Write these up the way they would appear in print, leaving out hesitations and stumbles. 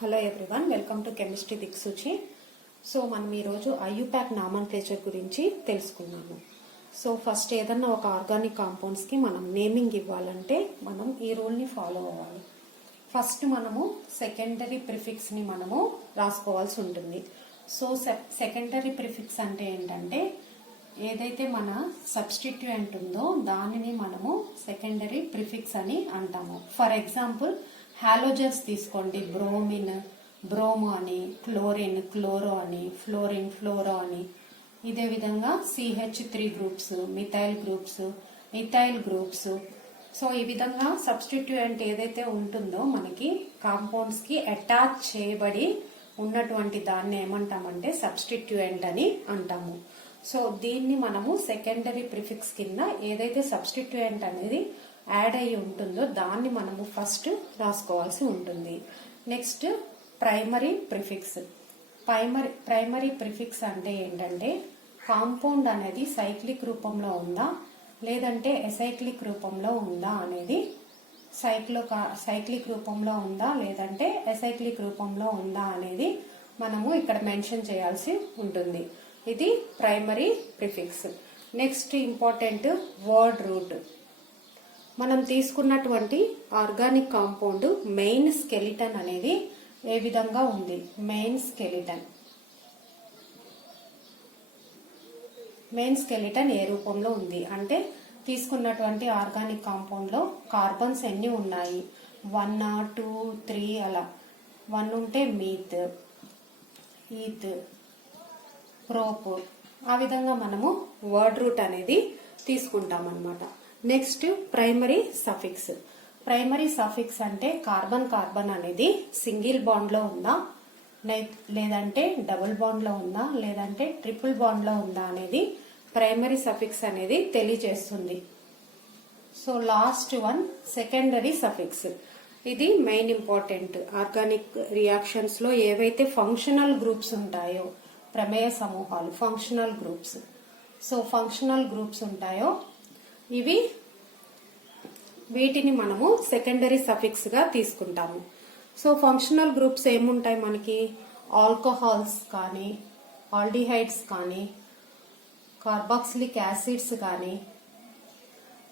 Hello everyone, welcome to chemistry Dikshuchi. So మనం ఈరోజు IUPAC నామన్క్లేచర్ గురించి తెలుసుకున్నాము. సో ఫస్ట్ ఏదన్నా ఒక ఆర్గానిక్ కాంపౌండ్స్కి మనం నేమింగ్ ఇవ్వాలంటే మనం ఈ రూల్ని ఫాలో అవ్వాలి. ఫస్ట్ మనము సెకండరీ ప్రిఫిక్స్ని మనము రాసుకోవాల్సి ఉంటుంది. సో సెకండరీ ప్రిఫిక్స్ అంటే ఏంటంటే ఏదైతే మన సబ్స్టిట్యూయెంట్ ఉందో దానిని మనము సెకండరీ ప్రిఫిక్స్ అని అంటాము. ఫర్ ఎగ్జాంపుల్ హాలోజన్స్ తీసుకోండి, బ్రోమిన్ బ్రోమో అని, క్లోరిన్ క్లోరో అని, ఫ్లోరిన్ ఫ్లోరో అని. ఇదే విధంగా CH3 groups, methyl groups. So ఈ విధంగా సబ్స్టిట్యూయెంట్ ఏదైతే ఉంటుందో మనకి కాంపౌండ్స్ కి అటాచ్ చేయబడి ఉన్నటువంటి దాన్ని ఏమంటామంటే సబ్స్టిట్యూయెంట్ అని అంటాము. సో దీన్ని మనము సెకండరీ ప్రిఫిక్స్ కింద ఏదైతే సబ్స్టిట్యూయెంట్ అనేది యాడ్ అయ్యి ఉంటుందో దాన్ని మనము ఫస్ట్ రాసుకోవాల్సి ఉంటుంది. Next primary prefix. Primary prefix అంటే ఏంటంటే కాంపౌండ్ అనేది సైక్లిక్ రూపంలో ఉందా లేదంటే ఎసైక్లిక్ రూపంలో ఉందా అనేది, సైక్లిక్ రూపంలో ఉందా లేదంటే ఎసైక్లిక్ రూపంలో ఉందా అనేది మనము ఇక్కడ మెన్షన్ చేయాల్సి ఉంటుంది. ఇది primary prefix. Next important word route. మనం తీసుకున్నటువంటి ఆర్గానిక్ కాంపౌండ్ మెయిన్ స్కెలిటన్ అనేది ఏ విధంగా ఉంది. మెయిన్ స్కెలిటన్ ఏ రూపంలో ఉంది అంటే తీసుకున్నటువంటి ఆర్గానిక్ కాంపౌండ్ లో కార్బన్స్ ఎన్ని ఉన్నాయి, 1, 2, 3 అలా. 1 ఉంటే మీత్, ఈత్, ప్రోప్. ఆ విధంగా మనము వర్డ్ రూట్ అనేది తీసుకుంటాం అన్నమాట. Next primary suffix. Primary suffix అంటే కార్బన్ అనేది సింగిల్ బాండ్ లో ఉందా లేదంటే డబుల్ బాండ్ లో ఉందా లేదంటే ట్రిపుల్ బాండ్ లో ఉందా అనేది ప్రైమరీ సఫిక్స్ అనేది తెలియజేస్తుంది. So last one secondary suffix. ఇది మెయిన్ ఇంపార్టెంట్. ఆర్గానిక్ రియాక్షన్స్ లో ఏవైతే ఫంక్షనల్ గ్రూప్స్ ఉంటాయో, ప్రమేయ సమూహాలు functional groups. So functional groups ఉంటాయో వీటిని మనము సెకండరీ సఫిక్స్ గా తీసుకుంటాము. సో ఫంక్షనల్ గ్రూప్స్ ఏముంటాయి మనకి, ఆల్కహాల్స్ కానీ, ఆల్డిహైడ్స్ కానీ, కార్బాక్సిలిక్ యాసిడ్స్ కానీ.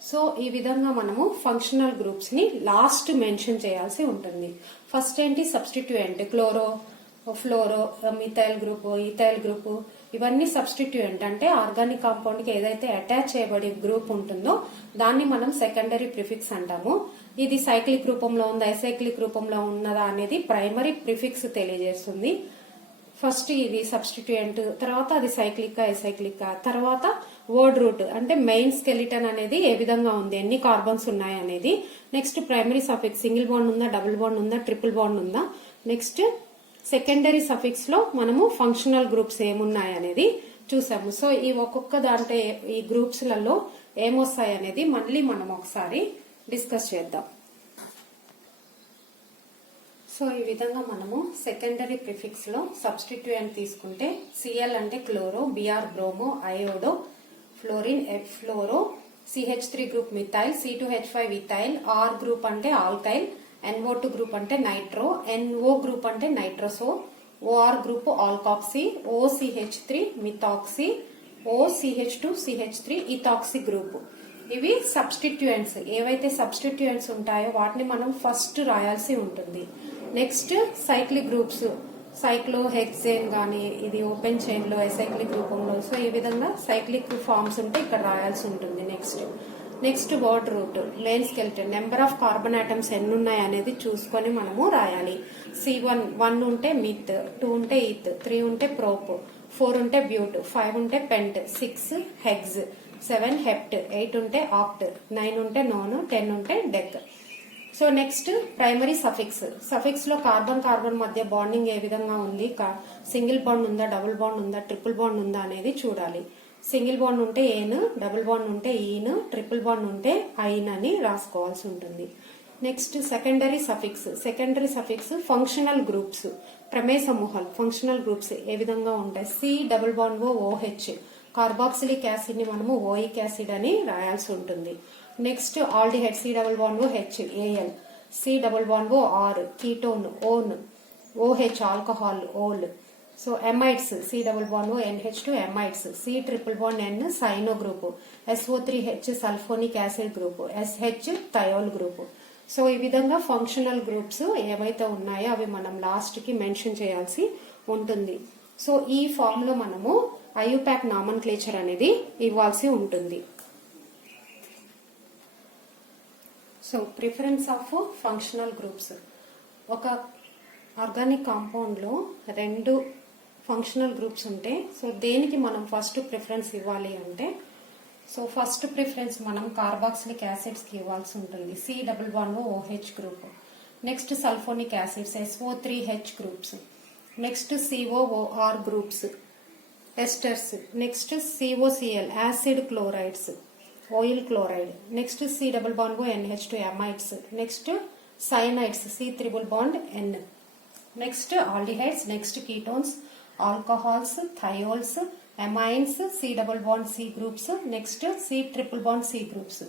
సో ఈ విధంగా మనము ఫంక్షనల్ గ్రూప్స్ ని లాస్ట్ మెన్షన్ చేయాల్సి ఉంటుంది. ఫస్ట్ ఏంటి substituent, chloro, ఫ్లోరో, methyl group, ethyl group. ఇవన్నీ సబ్స్టిట్యూయెంట్ అంటే ఆర్గానిక్ కాంపౌండ్ కి ఏదైతే అటాచ్ చేయబడి గ్రూప్ ఉంటుందో దాన్ని మనం సెకండరీ ప్రిఫిక్స్ అంటాము. ఇది సైక్లిక్ రూపంలో ఉందా ఎసైక్లిక్ రూపంలో ఉన్నదా అనేది ప్రైమరీ ప్రిఫిక్స్ తెలియజేస్తుంది. ఫస్ట్ ఇది సబ్స్టిట్యూయెంట్, తర్వాత అది సైక్లిక్ ఎసైక్లిక్, తర్వాత వర్డ్ రూట్ అంటే మెయిన్ స్కెలిటన్ అనేది ఏ విధంగా ఉంది, ఎన్ని కార్బన్స్ ఉన్నాయి అనేది. Next primary suffix, single bond ఉందా, డబుల్ బాండ్ ఉందా, ట్రిపుల్ బాండ్ ఉందా. నెక్స్ట్ సెకండరీ సఫిక్స్ లో మనము ఫంక్షనల్ గ్రూప్స్ ఏమున్నాయి అనేది చూసాము. సో ఈ ఒక్కొక్క దాంట్లో ఈ గ్రూప్స్ లలో ఏమొస్తాయి అనేది మళ్ళీ మనం ఒకసారి డిస్కస్ చేద్దాం. సో ఈ విధంగా మనము సెకండరీ ప్రిఫిక్స్ లో సబ్స్టిట్యూయెంట్ తీసుకుంటే Cl అంటే chloro, Br bromo, iodo, fluorine F ఫ్లోరో, CH3 group methyl, C2H5 ethyl, R group అంటే ఆల్కైల్, NO2 గ్రూప్ అంటే నైట్రో, NO గ్రూప్ అంటే నైట్రోసో, OR group alkoxy, OCH3 methoxy, OCH2 CH3 ethoxy group. ఇవి substituents. ఏవైతే substituents ఉంటాయో వాటిని మనం first రాయాల్సి ఉంటుంది. నెక్స్ట్ సైక్లిక్ గ్రూప్స్, సైక్లోహెక్సేన్ గానీ, ఇది ఓపెన్ చైన్ లో ఎసైక్లిక్ రూపంలో. సో ఈ విధంగా సైక్లిక్ ఫార్మ్స్ ఉంటే ఇక్కడ రాయాల్సి ఉంటుంది. Next word route, main skeleton, number of carbon atoms ఎన్ని ఉన్నాయి అనేది చూసుకొని మనము రాయాలి. C1 1 ఉంటే మిత్, 2 ఉంటే ఈత్, 3 ఉంటే ప్రోప్, 4 ఉంటే బ్యూట్, 5 ఉంటే పెంట్, 6 హెగ్స్, 7 హెప్ట్, 8 ఉంటే ఆక్ట్, 9 ఉంటే నోన్, 10 ఉంటే deck. So next primary suffix లో కార్బన్ మధ్య బాండింగ్ ఏ విధంగా ఉంది, సింగిల్ బాండ్ ఉందా, డబుల్ బాండ్ ఉందా, ట్రిపుల్ బాండ్ ఉందా అనేది చూడాలి. సింగిల్ బాండ్ ఉంటే ఏన్, డబుల్ బాండ్ ఉంటే ఈన్, ట్రిపుల్ బాండ్ ఉంటే ఐన్ అని రాసుకోవాల్సి ఉంటుంది. Next secondary suffix functional groups, ప్రమేయ సమూహాలు ఫంక్షనల్ గ్రూప్స్ ఏ విధంగా ఉంటాయి. C+OOH కార్బాక్సిలిక్ యాసిడ్ ని మనము ఓయిక్ యాసిడ్ అని రాయాల్సి ఉంటుంది. Next aldehyde, C+OH AL, C+OR ketone, own, OH alcohol ol. So amides C double bond O NH2 amides C triple bond N cyano group SO3H sulfonic acid group SH thiol group. So ఈ విధంగా functional groups ఏవైతే ఉన్నాయో అవి మనం last కి mention చేయాల్సి ఉంటుంది. So ఈ ఫామ్ లో మనము IUPAC నామన్క్లేచర్ అనేది ఇవ్వాల్సి ఉంటుంది. So preference of functional groups. ఒక ఆర్గానిక్ కాంపౌండ్ లో 2 ఫంక్షనల్ గ్రూప్స్ ఉంటే సో దేనికి మనం ఫస్ట్ ప్రిఫరెన్స్ ఇవ్వాలి అంటే సో ఫస్ట్ ప్రిఫరెన్స్ మనం కార్బాక్సిలిక్ యాసిడ్స్ కి ఇవ్వాల్సి ఉంటుంది. C double bond OH group. Next sulphonic acids SO3H groups. Next COOR groups esters. Next COCl acid chlorides oil chloride. Next C double bond NH2 amides. Next cyanides C triple bond N. Next aldehydes. Next ketones, alcohols, thiols, amines C double bond C groups. Next C triple bond C groups.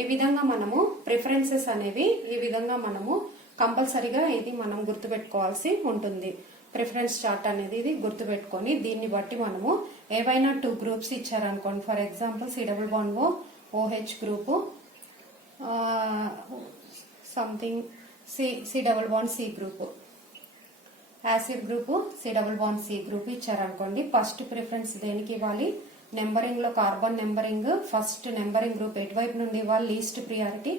ఈ విధంగా మనము preferences అనేవి ఈ విధంగా మనము కంపల్సరీగా ఇది మనం గుర్తుపెట్టుకోవాల్సి ఉంటుంది. ప్రిఫరెన్స్ చార్ట్ అనేది ఇది గుర్తుపెట్టుకొని దీన్ని బట్టి మనము ఏవైనా 2 గ్రూప్స్ ఇచ్చారనుకోండి, for example C double bond OH group something C double bond C group, acid group C double bond C group ఇచ్చారనుకోండి, ఫస్ట్ ప్రిఫరెన్స్ దేనికి ఇవ్వాలి? నెంబరింగ్ లో carbon numbering first numbering group ఎటువైపు నుండి ఇవ్వాలి? Least priority.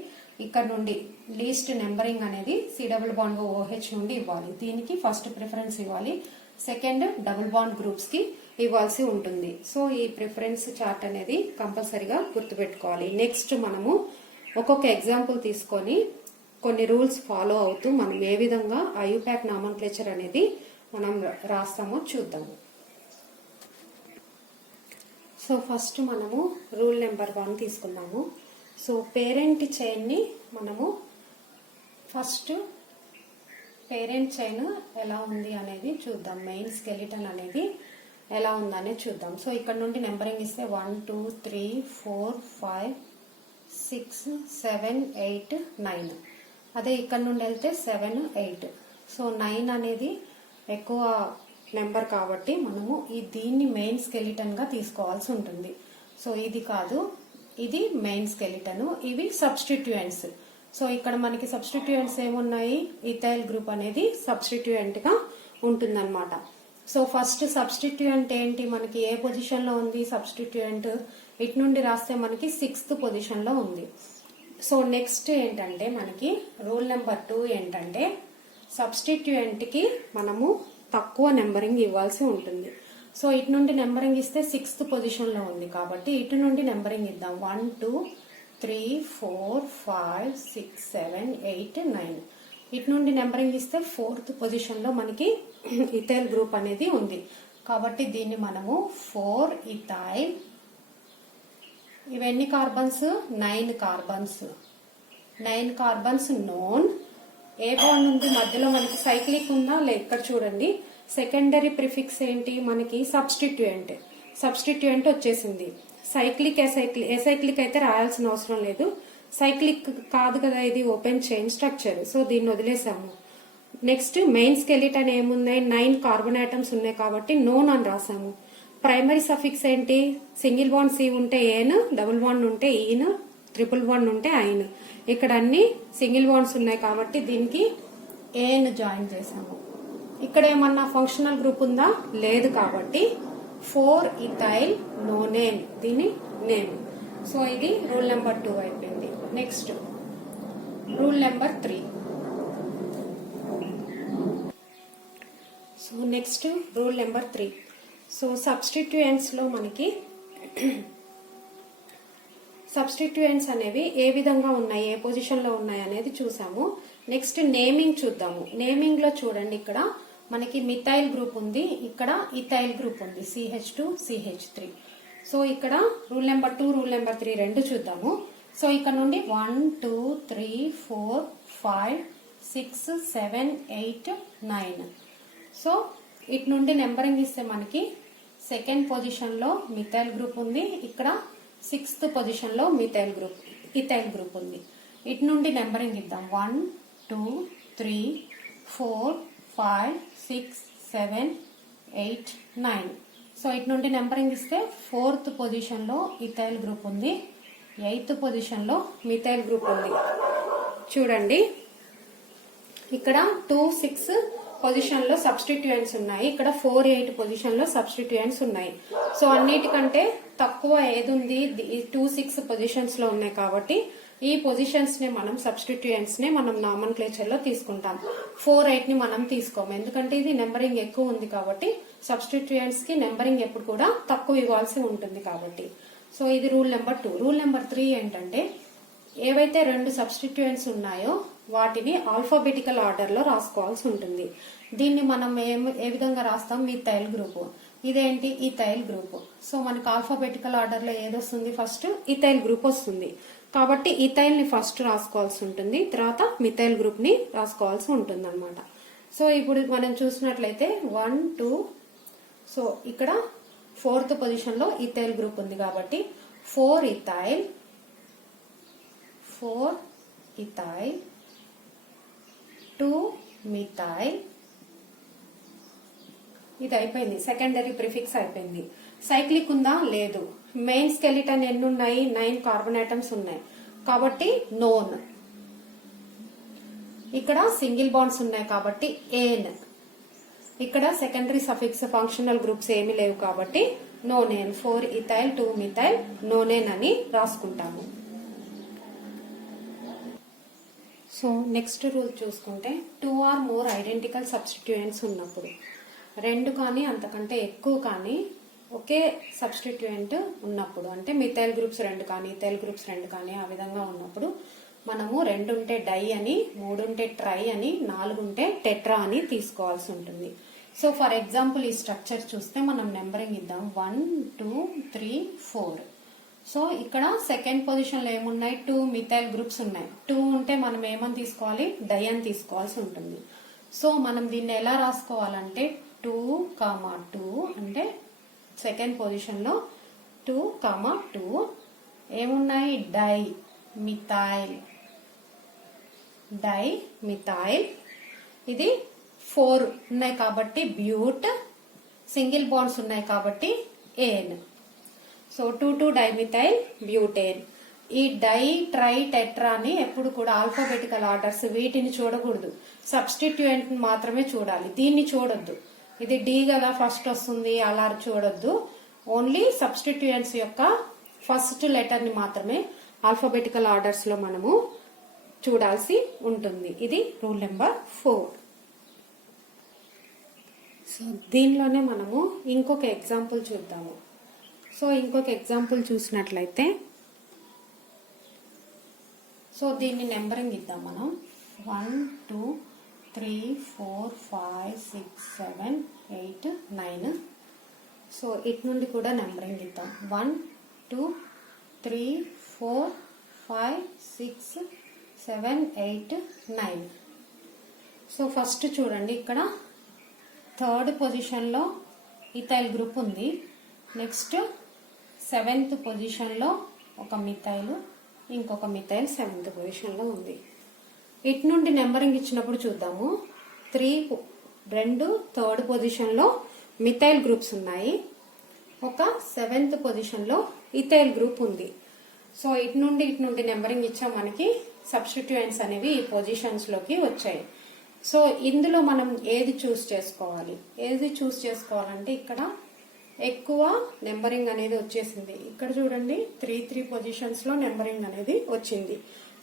ఇక్కడ నుండి లీస్ట్ నెంబరింగ్ అనేది C double bond OH నుండి ఇవ్వాలి. దీనికి ఫస్ట్ ప్రిఫరెన్స్ ఇవ్వాలి. సెకండ్ డబుల్ బాండ్ గ్రూప్స్ కి ఇవ్వాల్సి ఉంటుంది. సో ఈ ప్రిఫరెన్స్ చార్ట్ అనేది కంపల్సరీగా గుర్తుపెట్టుకోవాలి. నెక్స్ట్ మనము ఒక్కొక్క ఎగ్జాంపుల్ తీసుకొని కొన్ని రూల్స్ ఫాలో అవుతూ మనం ఏ విధంగా IUPAC నామన్క్లేచర్ అనేది మనం రాస్తామో చూద్దాము. సో ఫస్ట్ మనము రూల్ నెంబర్ 1 తీసుకున్నాము. సో పేరెంట్ చైన్ ని మనము ఫస్ట్ పేరెంట్ చైన్ ఎలా ఉంది అనేది చూద్దాం. మెయిన్ స్కెలిటన్ అనేది ఎలా ఉందనేది చూద్దాం. సో ఇక్కడ నుండి నెంబరింగ్ ఇస్తే 1 2 3 4 5 6 7 8 9. అదే ఇక్కడ నుండి వెళ్తే 7 8. సో 9 అనేది ఎక్కువ నెంబర్ కాబట్టి మనము దీన్ని మెయిన్ స్కెలిటన్ గా తీసుకోవాల్సి ఉంటుంది. సో ఇది కాదు, ఇది మెయిన్ స్కెలిటన్, ఇవి సబ్స్టిట్యూయెంట్స్. సో ఇక్కడ మనకి సబ్స్టిట్యూయెంట్స్ ఏమున్నాయి? ఇథైల్ గ్రూప్ అనేది సబ్స్టిట్యూయెంట్ గా ఉంటుందన్నమాట. సో ఫస్ట్ సబ్స్టిట్యూయెంట్ ఏంటి? మనకి ఏ పొజిషన్ లో ఉంది సబ్స్టిట్యూయెంట్? ఇటు నుండి రాస్తే మనకి 6th పొజిషన్ లో ఉంది. సో నెక్స్ట్ ఏంటంటే మనకి రూల్ నెంబర్ 2 ఏంటంటే సబ్స్టిట్యూయెంట్ కి మనము తక్కువ నెంబరింగ్ ఇవ్వాల్సి ఉంటుంది. సో ఇటు నుండి నెంబరింగ్ ఇస్తే 6th పొజిషన్ లో ఉంది కాబట్టి ఇటు నుండి నెంబరింగ్ ఇద్దాం. 1 2 3 4 5 6 7 8 9. ఇటు నుండి నెంబరింగ్ ఇస్తే 4th పొజిషన్ లో మనకి ఇథైల్ గ్రూప్ అనేది ఉంది కాబట్టి దీన్ని మనము 4 ఇథైల్. ఇవన్నీ కార్బన్స్ 9 కార్బన్స్. 9 carbons non. ఏ బాండ్ ఉంది మధ్యలో? మనకి సైక్లిక్ ఉందా? ఇక్కడ చూడండి సెకండరీ ప్రిఫిక్స్ ఏంటి? మనకి సబ్స్టిట్యూయెంట్. సబ్స్టిట్యూయెంట్ వచ్చేసింది. సైక్లిక్ ఎసైక్లిక్ అయితే రాయాల్సిన అవసరం లేదు. సైక్లిక్ కాదు కదా, ఇది ఓపెన్ చైన్ స్ట్రక్చర్. సో దీన్ని వదిలేసాము. నెక్స్ట్ మెయిన్ స్కెలిటన్ ఏమున్నాయి? 9 కార్బన్ ఆటమ్స్ ఉన్నాయి కాబట్టి నోన్ అని రాసాము. ప్రైమరీ సఫిక్స్ ఏంటి? సింగిల్ బాండ్ C ఉంటే ఏన్, డబుల్ బాండ్ ఉంటే ఈన్, ట్రిపుల్ బాండ్ ఉంటే ఐన్. ఇక్కడ అన్ని సింగిల్ బాండ్స్ ఉన్నాయి కాబట్టి దీనికి ఏన్ జాయిన్ చేసాము. ఇక్కడ ఏమన్నా ఫంక్షనల్ గ్రూప్ ఉందా? లేదు కాబట్టి 4 ఇథైల్ నోనేన్, దీని నేమ్. సో ఇది రూల్ నెంబర్ 2 అయిపోయింది. Next rule number 3. So next rule number 3. So substituents లో మనకి సబ్స్టిట్యూయెంట్స్ అనేవి ఏ విధంగా ఉన్నాయి, ఏ పొజిషన్ లో ఉన్నాయి అనేది చూసాము. నెక్స్ట్ నేమింగ్ చూద్దాము. నేమింగ్ లో చూడండి ఇక్కడ మనకి మిథైల్ గ్రూప్ ఉంది, ఇక్కడ ఇథైల్ గ్రూప్ ఉంది CH2 CH3. సో ఇక్కడ రూల్ నెంబర్ 2 రూల్ నెంబర్ 3 రెండు చూద్దాము. సో ఇక్కడ నుండి 1 2 3 4 5 6 7 8 9. సో ఇటు నుండి నెంబరింగ్ ఇస్తే మనకి 2nd పొజిషన్ లో మిథైల్ గ్రూప్ ఉంది, ఇక్కడ 6th పొజిషన్ లో ఇథైల్ గ్రూప్ ఉంది. ఇటు నుండి నెంబరింగ్ ఇద్దాం. 1 2 3 4 5 6 7 8 9. సో ఇటు నుండి నెంబరింగ్ ఇస్తే 4th పొజిషన్లో ఇథైల్ గ్రూప్ ఉంది, 8th పొజిషన్లో మిథైల్ గ్రూప్ ఉంది. చూడండి ఇక్కడ 2 6 పొజిషన్లో సబ్స్టిట్యూయెంట్స్ ఉన్నాయి, ఇక్కడ 4 8 పొజిషన్లో సబ్స్టిట్యూయెంట్స్ ఉన్నాయి. సో అన్నిటికంటే తక్కువ ఏది ఉంది, 2 6 పొజిషన్స్ లో ఉన్నాయి కాబట్టి ఈ పొజిషన్స్ ని మనం సబ్స్టిట్యూయెంట్స్ ని మనం నామన్క్లేచర్ లో తీసుకుంటాం. 4 8 ని మనం తీసుకోము, ఎందుకంటే ఇది నెంబరింగ్ ఎక్కువ ఉంది కాబట్టి సబ్స్టిట్యూయెంట్స్ కి నెంబరింగ్ ఎప్పుడు కూడా తక్కువ ఇవ్వాల్సి ఉంటుంది కాబట్టి. సో ఇది రూల్ నెంబర్ 2. రూల్ నెంబర్ 3 ఏంటంటే ఏవైతే 2 సబ్స్టిట్యూయెంట్స్ ఉన్నాయో వాటిని ఆల్ఫాబెటికల్ ఆర్డర్ లో రాసుకోవాల్సి ఉంటుంది. దీన్ని మనం ఏ విధంగా రాస్తాం, మిథైల్ గ్రూప్. ఇదేంటి, ఇథైల్ గ్రూప్. సో మనకి ఆల్ఫాబెటికల్ ఆర్డర్ లో ఏదొస్తుంది, ఫస్ట్ ఇథైల్ గ్రూప్ వస్తుంది కాబట్టి ఇథైల్ ని ఫస్ట్ రాసుకోవాల్సి ఉంటుంది, తర్వాత మిథైల్ గ్రూప్ ని రాసుకోవాల్సి ఉంటుంది అనమాట. సో ఇప్పుడు మనం చూసినట్లయితే 1 2, సో ఇక్కడ 4th పొజిషన్ లో ఇథైల్ గ్రూప్ ఉంది కాబట్టి 4 ఇథైల్ 2 మిథైల్. ఇది అయిపోయింది, సెకండరీ ప్రిఫిక్స్ అయిపోయింది. సైక్లిక్ ఉందా, లేదు. మెయిన్ స్కెలిటన్ ఎన్ని ఉన్నాయి, 9 కార్బన్ ఐటమ్స్ ఉన్నాయి కాబట్టి నోన్. ఇక్కడ సింగిల్ బాండ్స్ ఉన్నాయి కాబట్టి ఏన్. ఇక్కడ సెకండరీ సఫిక్స్ ఫంక్షనల్ గ్రూప్స్ ఏమీ లేవు కాబట్టి నోనేన్. 4 ఇథైల్ 2 మిథైల్ నోనేన్ అని రాసుకుంటాము. సో నెక్స్ట్ రూల్ చూసుకుంటే 2 ఆర్ మోర్ ఐడెంటికల్ సబ్స్టిట్యూయెంట్స్ ఉన్నప్పుడు, 2 కానీ అంతకంటే ఎక్కువ కానీ ఒకే సబ్స్టిట్యూయెంట్ ఉన్నప్పుడు, అంటే మిథైల్ గ్రూప్స్ 2 కానీ ఇథైల్ గ్రూప్స్ 2 కానీ ఆ విధంగా ఉన్నప్పుడు మనము 2 ఉంటే డై అని, 3 ఉంటే ట్రై అని, 4 ఉంటే టెట్రా అని తీసుకోవాల్సి ఉంటుంది. సో ఫర్ ఎగ్జాంపుల్ ఈ స్ట్రక్చర్ చూస్తే మనం నెంబరింగ్ ఇద్దాం 1 2 3 4. సో ఇక్కడ సెకండ్ పొజిషన్ లో ఏమున్నాయి, 2 మిథైల్ గ్రూప్స్ ఉన్నాయి. 2 ఉంటే మనం ఏమని తీసుకోవాలి, డై అని తీసుకోవాల్సి ఉంటుంది. సో మనం దీన్ని ఎలా రాసుకోవాలంటే 2 2 అంటే సెకండ్ పొజిషన్ లో 2 2 ఏమున్నాయి, డై మిథైల్. ఇది 4 ఉన్నాయి కాబట్టి బ్యూట్, సింగిల్ బాండ్స్ ఉన్నాయి కాబట్టి ఏన్. So 2 2 dimethyl butane. ఈ డై ట్రై టెట్రాని ఎప్పుడు కూడా ఆల్ఫాబెటికల్ ఆర్డర్స్ వీటిని చూడకూడదు, సబ్స్టిట్యూయెంట్ మాత్రమే చూడాలి, దీన్ని చూడొద్దు. ఇది డి కదా ఫస్ట్ వస్తుంది అలా చూడొద్దు, ఓన్లీ సబ్స్టిట్యూయెంట్స్ యొక్క ఫస్ట్ లెటర్ ని మాత్రమే ఆల్ఫాబెటికల్ ఆర్డర్స్ లో మనము చూడాల్సి ఉంటుంది. ఇది రూల్ నెంబర్ 4. సో దీనిలోనే మనము ఇంకొక ఎగ్జాంపుల్ చూద్దాము. సో ఇంకొక ఎగ్జాంపుల్ చూసినట్లయితే, సో దీన్ని నెంబరింగ్ ఇద్దాం మనం 1 2 3 4 5 6 7 8 9. సో ఇటు నుండి కూడా నెంబరింగ్ ఇద్దాం 1 2 3 4 5 6 7 8 9. సో ఫస్ట్ చూడండి ఇక్కడ 3rd పొజిషన్ లో ఇథైల్ గ్రూప్ ఉంది, నెక్స్ట్ 7th పొజిషన్ లో ఒక మిథైల్, ఇంకొక మిథైల్ 7th పొజిషన్ లో ఉంది. ఇటు నుండి నెంబరింగ్ ఇచ్చినప్పుడు చూద్దాము 2 3rd పొజిషన్ లో మిథైల్ గ్రూప్స్ ఉన్నాయి, ఒక 7th పొజిషన్ లో ఇథైల్ గ్రూప్ ఉంది. సో ఇటు నుండి నెంబరింగ్ ఇచ్చా మనకి సబ్స్టిట్యూయెంట్స్ అనేవి ఈ పొజిషన్స్ లోకి వచ్చాయి. సో ఇందులో మనం ఏది చూస్ చేసుకోవాలంటే ఇక్కడ ఎక్కువ నెంబరింగ్ అనేది వచ్చేసింది. ఇక్కడ చూడండి 3 3 పొజిషన్స్ లో నెంబరింగ్ అనేది వచ్చింది.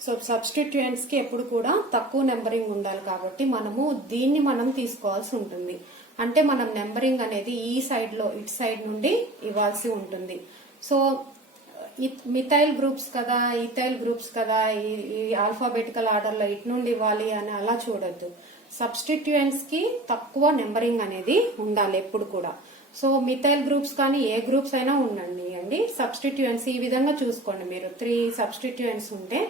సో సబ్స్టిట్యూయెంట్స్ కి ఎప్పుడు కూడా తక్కువ నెంబరింగ్ ఉండాలి కాబట్టి మనము దీన్ని మనం తీసుకోవాల్సి ఉంటుంది. అంటే మనం నెంబరింగ్ అనేది ఈ సైడ్ లో ఇటు సైడ్ నుండి ఇవ్వాల్సి ఉంటుంది. సో మిథైల్ గ్రూప్స్ కదా ఇథైల్ గ్రూప్స్ కదా ఈ ఆల్ఫాబెటికల్ ఆర్డర్ లో ఇటు నుండి ఇవ్వాలి అని అలా చూడొద్దు. సబ్స్టిట్యూయెంట్స్ కి తక్కువ నెంబరింగ్ అనేది ఉండాలి ఎప్పుడు కూడా. సో మిథైల్ గ్రూప్స్ కానీ ఏ గ్రూప్స్ అయినా ఉండండి, సబ్స్టిట్యూయెంట్స్ ఈ విధంగా చూసుకోండి. మీరు 3 సబ్స్టిట్యూయెంట్స్ ఉంటే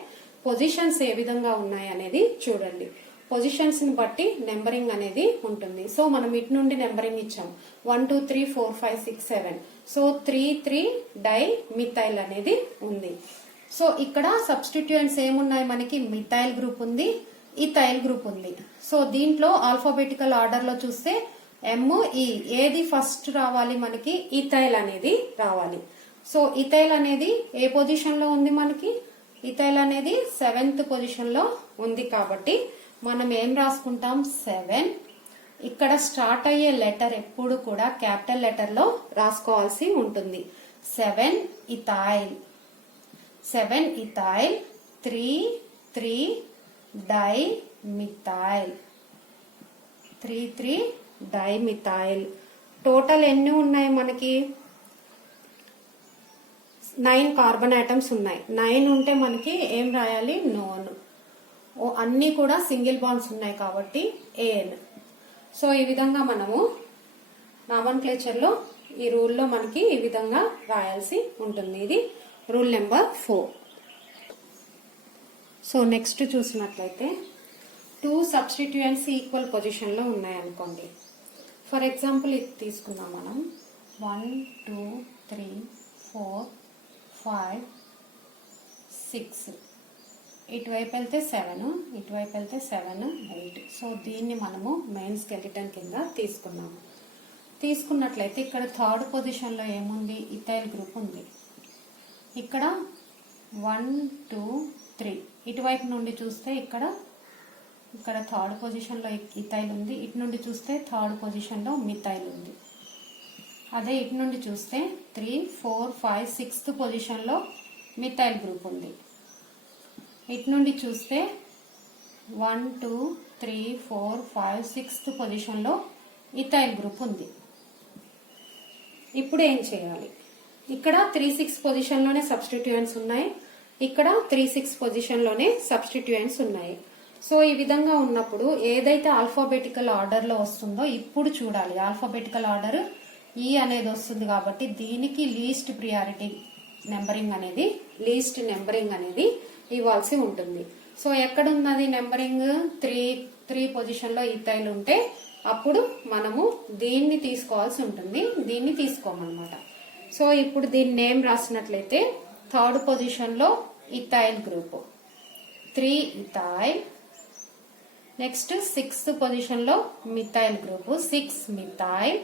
పొజిషన్స్ ఏ విధంగా ఉన్నాయి అనేది చూడండి. పొజిషన్స్ ని బట్టి నెంబరింగ్ అనేది ఉంటుంది. సో మనం ఇటు నుండి నెంబరింగ్ ఇచ్చాం 1 2 3 4 5 6 7. సో 3 3 డై మిథైల్ అనేది ఉంది. సో ఇక్కడ సబ్స్టిట్యూయెంట్స్ ఏమున్నాయి, మనకి మిథైల్ గ్రూప్ ఉంది, ఇథైల్ గ్రూప్ ఉంది. సో దీంట్లో ఆల్ఫాబెటికల్ ఆర్డర్ లో చూస్తే ME ఏది ఫస్ట్ రావాలి మనకి? ఇథైల్ అనేది రావాలి. సో ఇథైల్ అనేది ఏ పొజిషన్ లో ఉంది మనకి? ఇథైల్ అనేది 7th పొజిషన్ లో ఉంది కాబట్టి మనం ఏం రాసుకుంటాం? 7. ఇక్కడ స్టార్ట్ అయ్యే లెటర్ ఎప్పుడు కూడా క్యాపిటల్ లెటర్ లో రాసుకోవాల్సి ఉంటుంది. 7 ఇథైల్ 3 డైమిథైల్ 3 డైమిథైల్. టోటల్ ఎన్ని ఉన్నాయి మనకి? 9 కార్బన్ ఐటమ్స్ ఉన్నాయి. 9 ఉంటే మనకి ఏం రాయాలి? నోన్. అన్ని కూడా సింగిల్ బాండ్స్ ఉన్నాయి కాబట్టి AN. సో ఈ విధంగా మనము నామన్క్లేచర్ లో ఈ రూల్ లో మనకి ఈ విధంగా రాయాల్సి ఉంటుంది. ఇది రూల్ నెంబర్ 4. సో నెక్స్ట్ చూసినట్లయితే 2 సబ్స్టిట్యూయెంట్స్ ఈక్వల్ పొజిషన్ లో ఉన్నాయనుకోండి. ఫర్ ఎగ్జాంపుల్ ఇది తీసుకుందాం మనం. 1 2 3 4 5 6. ఇటువైపు వెళ్తే 7, ఇటువైపు వెళ్తే 7 8. సో దీన్ని మనము మెయిన్ స్కెలిటన్ కింద తీసుకున్నాము. తీసుకున్నట్లయితే ఇక్కడ 3rd పొజిషన్ లో ఏముంది? ఇథైల్ గ్రూప్ ఉంది. ఇక్కడ 1 2 3. ఇటువైపు నుండి చూస్తే ఇక్కడ 3rd పొజిషన్ లో ఇథైల్ ఉంది. ఇటు నుండి చూస్తే 3rd పొజిషన్ లో మిథైల్ ఉంది. అదే ఇటు నుండి చూస్తే 3 4 5 6th పొజిషన్ లో మిథైల్ గ్రూప్ ఉంది. ఇటు నుండి చూస్తే 1 2 3 4 5 6th పొజిషన్ లో ఇథైల్ గ్రూప్ ఉంది. ఇప్పుడు ఏం చేయాలి? ఇక్కడ 3 6 పొజిషన్ లోనే సబ్స్టిట్యూయెంట్స్ ఉన్నాయి. ఇక్కడ 3 6 పొజిషన్ లోనే సబ్స్టిట్యూయెంట్స్ ఉన్నాయి. సో ఈ విధంగా ఉన్నప్పుడు ఏదైతే ఆల్ఫాబెటికల్ ఆర్డర్ లో వస్తుందో ఇప్పుడు చూడాలి. ఆల్ఫాబెటికల్ ఆర్డర్ E అనేది వస్తుంది కాబట్టి దీనికి లీస్ట్ ప్రియారిటీ నెంబరింగ్ అనేది ఇవ్వాల్సి ఉంటుంది. సో ఎక్కడ ఉన్నది నెంబరింగ్? 3 పొజిషన్ లో ఇథైల్ ఉంటే అప్పుడు మనము దీన్ని తీసుకోవాల్సి ఉంటుంది. దీన్ని తీసుకోమన్నమాట. సో ఇప్పుడు దీని నేమ్ రాసినట్లయితే 3rd పొజిషన్ లో ethyl group 3 ethyl. Next 6th position లో మిథైల్ గ్రూప్ 6 మిథైల్.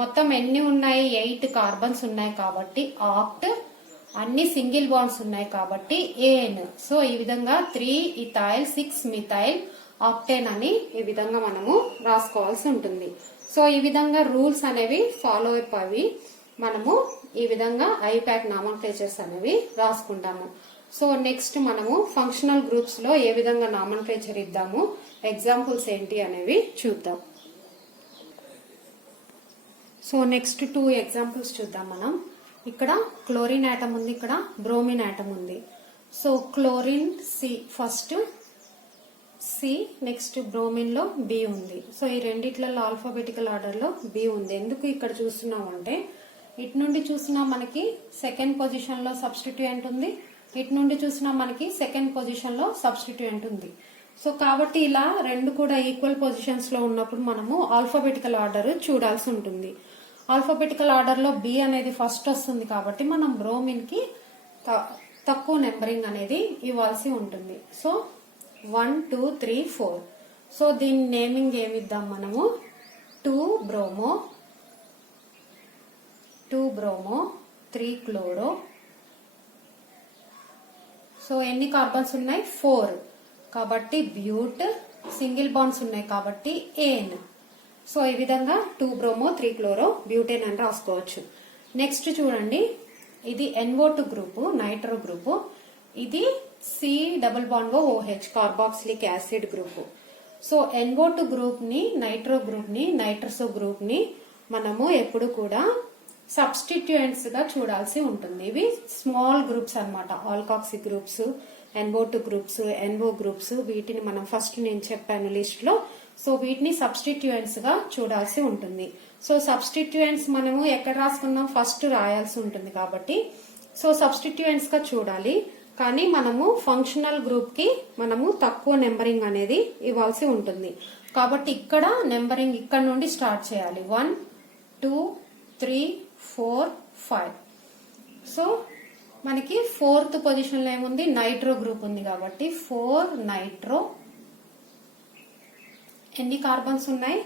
మొత్తం ఎన్ని ఉన్నాయి? 8 కార్బన్స్ ఉన్నాయి కాబట్టి ఆక్ట్. అన్ని సింగిల్ బాండ్స్ ఉన్నాయి కాబట్టి AN. సో ఈ విధంగా 3 ఇథైల్ 6 మిథైల్ ఆక్టేన్ అని ఈ విధంగా మనము రాసుకోవాల్సి ఉంటుంది. సో ఈ విధంగా రూల్స్ అనేవి ఫాలో అయిపోయి మనము ఈ విధంగా ఐపాక్ నామన్క్లేచర్స్ అనేవి రాసుకుంటాము. సో నెక్స్ట్ మనము ఫంక్షనల్ గ్రూప్స్ లో ఏ విధంగా నామన్క్లేచర్ ఇద్దాము, ఎగ్జాంపుల్స్ ఏంటి అనేవి చూద్దాం. సో నెక్స్ట్ 2 ఎగ్జాంపుల్స్ చూద్దాం మనం. ఇక్కడ క్లోరిన్ ఆటమ్ ఉంది, ఇక్కడ బ్రోమిన్ ఆటమ్ ఉంది. So chlorine C first C, next bromine లో B ఉంది. సో ఈ రెండిట్లలో ఆల్ఫాబెటికల్ ఆర్డర్ లో B ఉంది. ఎందుకు ఇక్కడ చూస్తున్నాం అంటే ఇటు నుండి చూసినా మనకి 2nd పొజిషన్ లో సబ్స్టిట్యూయెంట్ ఉంది, ఇటు నుండి చూసినా మనకి 2nd పొజిషన్ లో సబ్స్టిట్యూయెంట్ ఉంది. సో కాబట్టి ఇలా రెండు కూడా ఈక్వల్ పొజిషన్స్ లో ఉన్నప్పుడు మనము ఆల్ఫాబెటికల్ ఆర్డర్ చూడాల్సి ఉంటుంది. ఆల్ఫాబెటికల్ ఆర్డర్ లో B అనేది ఫస్ట్ వస్తుంది కాబట్టి మనం బ్రోమిన్ కి తక్కువ నెంబరింగ్ అనేది ఇవ్వాల్సి ఉంటుంది. సో 1 2 3 4. సో దీని నేమింగ్ ఏమిద్దాం మనము? 2 బ్రోమో 3 క్లోరో. సో ఎన్ని కార్బన్స్ ఉన్నాయి? 4 కాబట్టి బ్యూట్. సింగిల్ బాండ్స్ ఉన్నాయి కాబట్టి AN. సో ఈ విధంగా 2 బ్రోమో 3 క్లోరో బ్యూటేన్ అని రాసుకోవచ్చు. నెక్స్ట్ చూడండి, ఇది NO2 గ్రూప్, నైట్రో గ్రూప్. ఇది C double bond OH carboxylic acid group. So NO2 group ని, నైట్రో గ్రూప్ ని, నైట్రసో గ్రూప్ ని మనము ఎప్పుడు కూడా సబ్స్టిట్యూయెంట్స్ గా చూడాల్సి ఉంటుంది. ఇవి స్మాల్ గ్రూప్స్ అన్నమాట. Alkoxy groups, NO2 groups, NO groups, వీటిని మనం ఫస్ట్ నేను చెప్పాను లిస్ట్ లో. సో వీటిని సబ్స్టిట్యూయెంట్స్ గా చూడాల్సి ఉంటుంది. సో సబ్స్టిట్యూయెంట్స్ మనము ఎక్కడ రాసుకున్నాం? ఫస్ట్ రాయాల్సి ఉంటుంది కాబట్టి సో సబ్స్టిట్యూయెంట్స్ గా చూడాలి. కానీ మనము ఫంక్షనల్ గ్రూప్ కి మనము తక్కువ నెంబరింగ్ అనేది ఇవ్వాల్సి ఉంటుంది. కాబట్టి ఇక్కడ నెంబరింగ్ ఇక్కడ నుండి స్టార్ట్ చేయాలి. 1 2 3 4 5. సో మనకి 4th పొజిషన్ లో ఏముంది? నైట్రో గ్రూప్ ఉంది కాబట్టి 4 నైట్రో. ఎన్ని కార్బన్స్ ఉన్నాయి?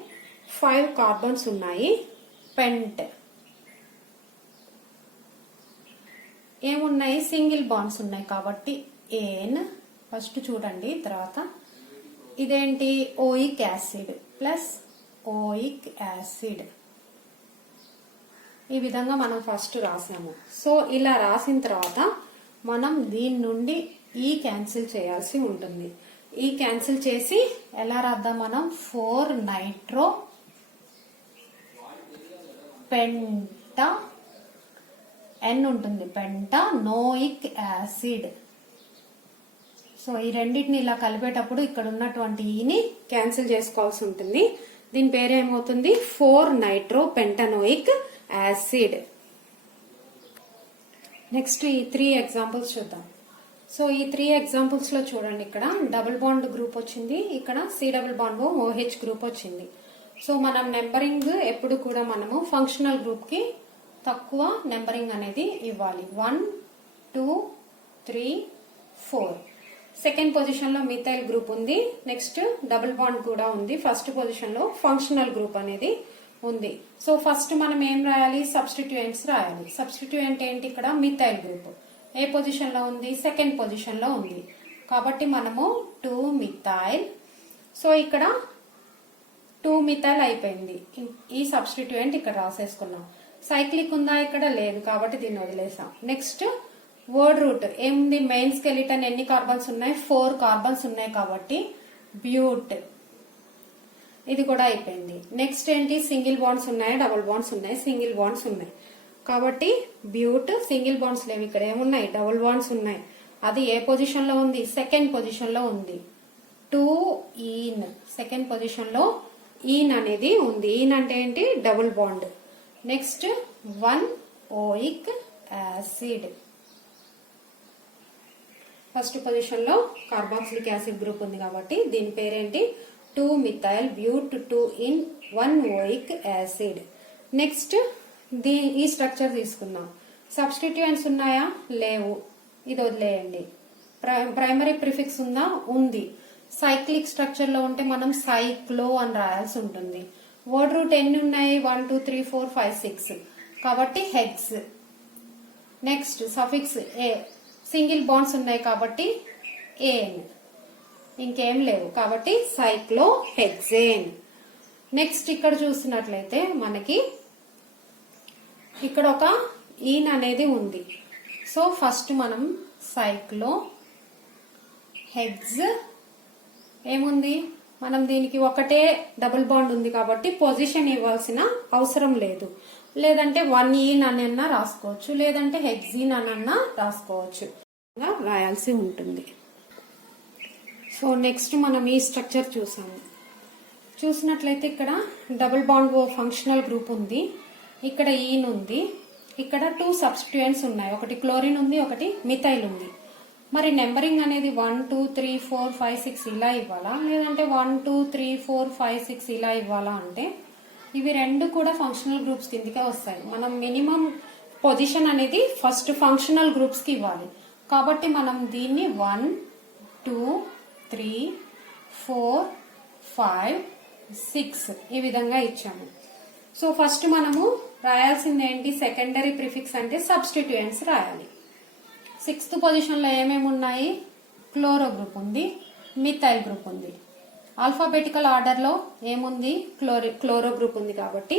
5 కార్బన్స్ ఉన్నాయి. పెంట్ ఏమున్నాయి? సింగిల్ బాండ్స్ ఉన్నాయి కాబట్టి ఏన్ ఫస్ట్ చూడండి. తర్వాత ఇదేంటి? Oic acid plus oic acid. ఈ విధంగా మనం ఫస్ట్ రాసాము. సో ఇలా రాసిన తర్వాత మనం దీని నుండి ఈ క్యాన్సిల్ చేయాల్సి ఉంటుంది. ఈ క్యాన్సిల్ చేసి ఎలా రాద్దాం మనం? 4 నైట్రో పెంటా ఎన్ ఉంటుంది, పెంటా నోయిక్ యాసిడ్. సో ఈ రెండింటిని ఇలా కలిపేటప్పుడు ఇక్కడ ఉన్నటువంటి ఈని క్యాన్సిల్ చేసుకోవాల్సి ఉంటుంది. దీని పేరు ఏమవుతుంది? 4 నైట్రో పెంటనోయిక్ యాసిడ్. నెక్స్ట్ ఈ 3 ఎగ్జాంపుల్స్ చూద్దాం. సో ఈ 3 ఎగ్జాంపుల్స్ లో చూడండి, ఇక్కడ డబుల్ బాండ్ గ్రూప్ వచ్చింది, ఇక్కడ C double bond OH group వచ్చింది. సో మనం నెంబరింగ్ ఎప్పుడు కూడా మనము ఫంక్షనల్ గ్రూప్ కి తక్కువ నెంబరింగ్ అనేది ఇవ్వాలి. 1 2 3 4. సెకండ్ పొజిషన్ లో మిథైల్ గ్రూప్ ఉంది, నెక్స్ట్ డబుల్ బాండ్ కూడా ఉంది. ఫస్ట్ పొజిషన్ లో ఫంక్షనల్ గ్రూప్ అనేది ఉంది. సో ఫస్ట్ మనం ఏం రాయాలి? సబ్స్టిట్యూయెంట్స్ రాయాలి. సబ్స్టిట్యూయెంట్ ఏంటి? ఇక్కడ మిథైల్ గ్రూప్ ఏ పొజిషన్ లో ఉంది? సెకండ్ పొజిషన్ లో ఉంది కాబట్టి మనము 2 మిథైల్. సో ఇక్కడ 2 మిథైల్ అయిపోయింది. ఈ సబ్స్టిట్యూయెంట్ ఇక్కడ రాసేసుకున్నాం. సైక్లిక్ ఉందా? ఇక్కడ లేదు కాబట్టి దీన్ని వదిలేసాం. నెక్స్ట్ వర్డ్ రూట్ ఏముంది? మెయిన్ స్కెలిటన్ ఎన్ని కార్బన్స్ ఉన్నాయి? 4 కార్బన్స్ ఉన్నాయి కాబట్టి బ్యూట్. ఇది కూడా అయిపోయింది. నెక్స్ట్ ఏంటి? సింగిల్ బాండ్స్ ఉన్నాయి, డబుల్ బాండ్స్ ఉన్నాయి, సింగిల్ బాండ్స్ ఉన్నాయి కాబట్టి బ్యూట్. సింగిల్ బాండ్స్ లేవు, ఇక్కడ ఏమున్నాయి? డబుల్ బాండ్స్ ఉన్నాయి. అది ఏ పొజిషన్ లో ఉంది? సెకండ్ పొజిషన్ లో ఉంది. 2 ఈన్ సెకండ్ పొజిషన్ లో ఈన్ అనేది ఉంది. ఈన్ అంటే ఏంటి? Double bond. Next 1 oic acid. First position లో కార్బాక్సిలిక్ యాసిడ్ గ్రూప్ ఉంది కాబట్టి దీని పేరేంటి? 2 methyl బ్యూట్ 2 in 1 oic acid. Next ఈ స్ట్రక్చర్ తీసుకుందాం. సబ్స్టిట్యూయెంట్స్ ఉన్నాయా? లేవు, ఇది వదిలేయండి. ప్రైమరీ ప్రిఫిక్స్ ఉందా? ఉంది. సైక్లిక్ స్ట్రక్చర్ లో ఉంటే మనం సైక్లో అని రాయాల్సి ఉంటుంది. వర్డ్ రూట్ ఎన్ని ఉన్నాయి? 1 2 3 4 5 6 కాబట్టి హెక్స్. నెక్స్ట్ సఫిక్స్ ఏ. సింగిల్ బాండ్స్ ఉన్నాయి కాబట్టి ఏన్. ఇంకేం లేవు కాబట్టి సైక్లో హెక్సేన్. నెక్స్ట్ ఇక్కడ చూసినట్లయితే మనకి ఇక్కడ ఒక ఈన్ అనేది ఉంది. సో ఫస్ట్ మనం సైక్లో హెక్స్ ఏముంది? మనం దీనికి ఒకటే డబుల్ బాండ్ ఉంది కాబట్టి పొజిషన్ ఇవ్వాల్సిన అవసరం లేదు. లేదంటే 1 ఈన్ అనన్నా రాసుకోవచ్చు, లేదంటే హెక్సీన్ అనన్నా రాసుకోవచ్చు, రాయాల్సి ఉంటుంది. సో నెక్స్ట్ మనం ఈ స్ట్రక్చర్ చూసినట్లయితే ఇక్కడ డబుల్ బాండ్ ఫంక్షనల్ గ్రూప్ ఉంది, ఇక్కడ ఈన్ ఉంది, ఇక్కడ 2 సబ్స్టిట్యూయెంట్స్ ఉన్నాయి, ఒకటి క్లోరిన్ ఉంది, ఒకటి మిథైల్ ఉంది. మరి నెంబరింగ్ అనేది 1 2 3 4 5 6 ఇలా ఇవ్వాలా, లేదంటే 1 2 3 4 5 6 ఇలా ఇవ్వాలా అంటే ఇవి రెండు కూడా ఫంక్షనల్ గ్రూప్స్ కిందకే వస్తాయి. మనం మినిమం పొజిషన్ అనేది ఫస్ట్ ఫంక్షనల్ గ్రూప్స్ కి ఇవ్వాలి కాబట్టి మనం దీన్ని 1 2 3 4 5 6 ఈ విధంగా ఇచ్చాము. సో ఫస్ట్ మనము రాయాల్సింది ఏంటి? సెకండరీ ప్రిఫిక్స్ అంటే సబ్స్టిట్యూయెంట్స్ రాయాలి. 6th పొజిషన్ లో ఏమేమి ఉన్నాయి? క్లోరో గ్రూప్ ఉంది, మిథైల్ గ్రూప్ ఉంది. ఆల్ఫాబెటికల్ ఆర్డర్ లో ఏముంది? క్లోరో గ్రూప్ ఉంది కాబట్టి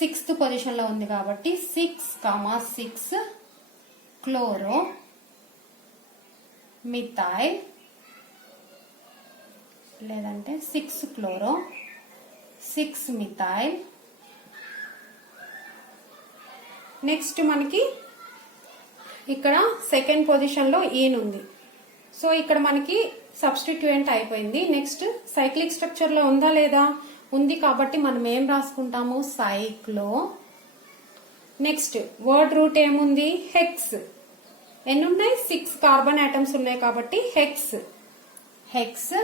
6th పొజిషన్ లో ఉంది కాబట్టి 6 క్లోరో మిథైల్, లేదంటే 6 క్లోరో 6 మిథైల్. నెక్స్ట్ మనకి ఇక్కడ సెకండ్ పొజిషన్ లో ఈన్ ఉంది. సో ఇక్కడ మనకి సబ్స్టిట్యూయెంట్ అయిపోయింది. నెక్స్ట్ సైక్లిక్ స్ట్రక్చర్ లో ఉందా లేదా? ఉంది కాబట్టి మనం ఏం రాసుకుంటాము? సైక్లో. నెక్స్ట్ వర్డ్ రూట్ ఏముంది? హెక్స్. ఎన్ని ఉన్నాయి? 6 కార్బన్ ఆటమ్స్ ఉన్నాయి కాబట్టి హెక్స్. హెక్స్.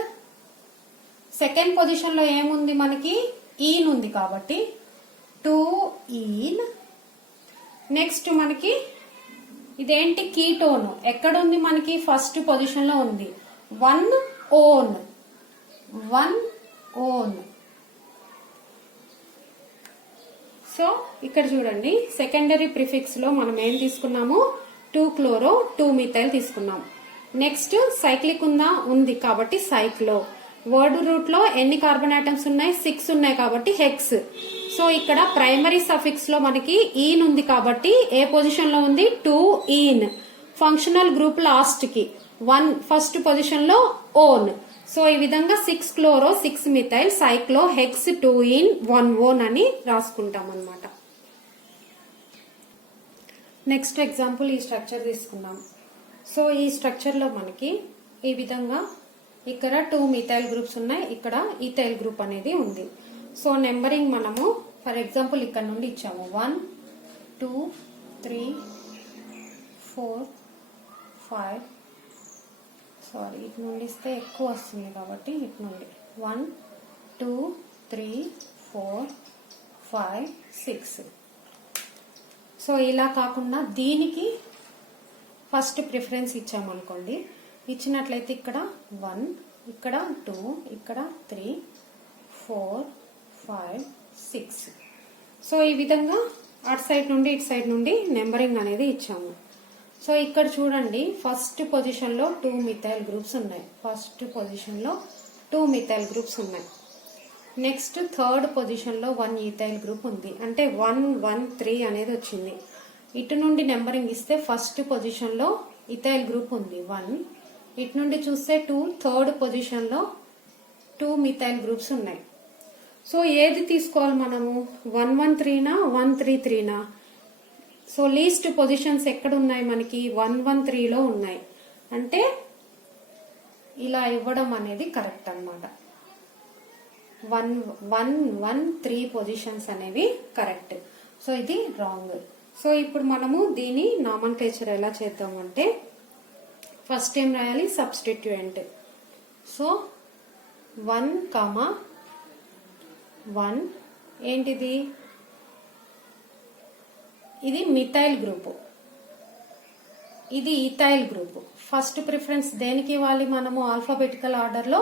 సెకండ్ పొజిషన్ లో ఏముంది మనకి? ఈన్ ఉంది కాబట్టి 2 ఈన్. నెక్స్ట్ మనకి ఇదేంటి? కీటోన్. ఎక్కడుంది మనకి? ఫస్ట్ పొజిషన్ లో ఉంది. 1 ఓన్. సో ఇక్కడ చూడండి సెకండరీ ప్రిఫిక్స్ లో మనం ఏం తీసుకున్నాము 2-chloro 2-methyl తీసుకున్నాం. నెక్స్ట్ సైక్లిక్ ఉంది కాబట్టి సైక్లో. వర్డ్ రూట్ లో ఎన్ని కార్బన్ ఆటమ్స్ ఉన్నాయి 6 ఉన్నాయి కాబట్టి హెక్స్. సో ఇక్కడ ప్రైమరీ సఫిక్స్ లో మనకి ఈన్ ఉంది కాబట్టి ఏ పొజిషన్ లో ఉంది 2 ఈన్. ఫంక్షనల్ గ్రూప్ లాస్ట్ కి 1 ఫస్ట్ పొజిషన్ లో ఓన్. సో ఈ విధంగా 6-chloro 6-methyl సైక్లో హెక్స్ 2 ఈన్ 1 ఓన్ అని రాసుకుంటాం అన్నమాట. నెక్స్ట్ ఎగ్జాంపుల్ ఈ స్ట్రక్చర్ తీసుకున్నాం. సో ఈ స్ట్రక్చర్ లో మనకి ఈ విధంగా ఇక్కడ 2 methyl గ్రూప్స్ ఉన్నాయి, ఇక్కడ ఈథైల్ గ్రూప్ అనేది ఉంది. సో నెంబరింగ్ మనము ఫర్ ఎగ్జాంపుల్ ఇక్కడ నుండి ఇచ్చాము 1 2 3 4 5 సారీ ఇటు నుండి ఇస్తే ఎక్కువ వస్తుంది కాబట్టి ఇటు నుండి 1 2 3 4 5 6. సో ఇలా కాకుండా దీనికి ఫస్ట్ ప్రిఫరెన్స్ ఇచ్చామనుకోండి, ఇచ్చినట్లయితే ఇక్కడ 1 ఇక్కడ 2 ఇక్కడ 3 4 5 6. సో ఈ విధంగా అటు సైడ్ నుండి ఇటు సైడ్ నుండి నెంబరింగ్ అనేది ఇచ్చాము. సో ఇక్కడ చూడండి ఫస్ట్ పొజిషన్ లో 2 methyl గ్రూప్స్ ఉన్నాయి. ఫస్ట్ పొజిషన్ లో 2 methyl గ్రూప్స్ ఉన్నాయి. నెక్స్ట్ థర్డ్ పొజిషన్ లో 1 ethyl గ్రూప్ ఉంది. అంటే 1 1 3 అనేది వచ్చింది. ఇటు నుండి నెంబరింగ్ ఇస్తే ఫస్ట్ పొజిషన్ లో ఇథైల్ గ్రూప్ ఉంది 1. ఇటు నుండి చూస్తే 2 థర్డ్ పొజిషన్ లో 2 methyl గ్రూప్స్ ఉన్నాయి. సో ఏది తీసుకోవాలి మనము 1 1 3 నా 1 3 3 నా? సో లీస్ట్ పొజిషన్స్ ఎక్కడ ఉన్నాయి మనకి 1 1 3 లో ఉన్నాయి. అంటే ఇలా ఇవ్వడం అనేది కరెక్ట్ అన్నమాట. 1 1 1 3 పొజిషన్స్ అనేవి కరెక్ట్. సో ఇది రాంగ్. సో ఇప్పుడు మనము దీని నామన్క్లేచర్ ఎలా చేద్దామంటే ఫస్ట్ ఏం రాయాలి సబ్స్టిట్యూయెంట్. సో 1 1 ఏంటిది, ఇది మిథైల్ గ్రూప్, ఇది ఈథైల్ గ్రూప్. ఫస్ట్ ప్రిఫరెన్స్ దేనికి ఇవ్వాలి మనము ఆల్ఫాబెటికల్ ఆర్డర్ లో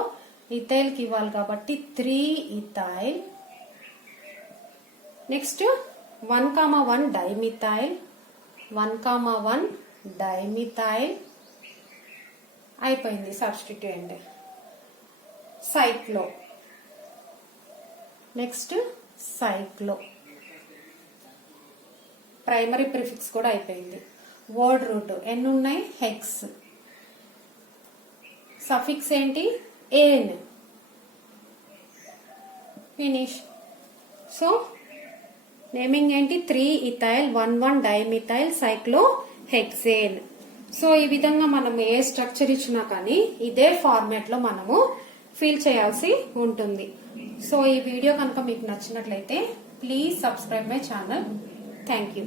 ఈథైల్ కి ఇవ్వాలి కాబట్టి 3 ఈథైల్. నెక్స్ట్ 1 1 డైమిథైల్ 1 1 డైమిథైల్ అయిపోయింది సబ్స్టిట్యూయెంట్. సైక్లో నెక్స్ట్ సైక్లో ప్రైమరీ ప్రిఫిక్స్ కూడా అయిపోయింది. వర్డ్ రూట్ ఎన్ని ఉన్నాయి హెక్స్. సఫిక్స్ ఏంటి ఏన్. ఫినిష్. సో నేమింగ్ ఏంటి 3 ఈథైల్ 1 1 డైమిథైల్ సైక్లో హెక్సేన్. సో ఈ విధంగా మనం ఏ స్ట్రక్చర్ ఇచ్చినా కానీ ఇదే ఫార్మాట్ లో మనము ఫిల్ చేయాల్సి ఉంటుంది. సో ఈ వీడియో కనుక మీకు నచ్చినట్లయితే please subscribe my channel. Thank you.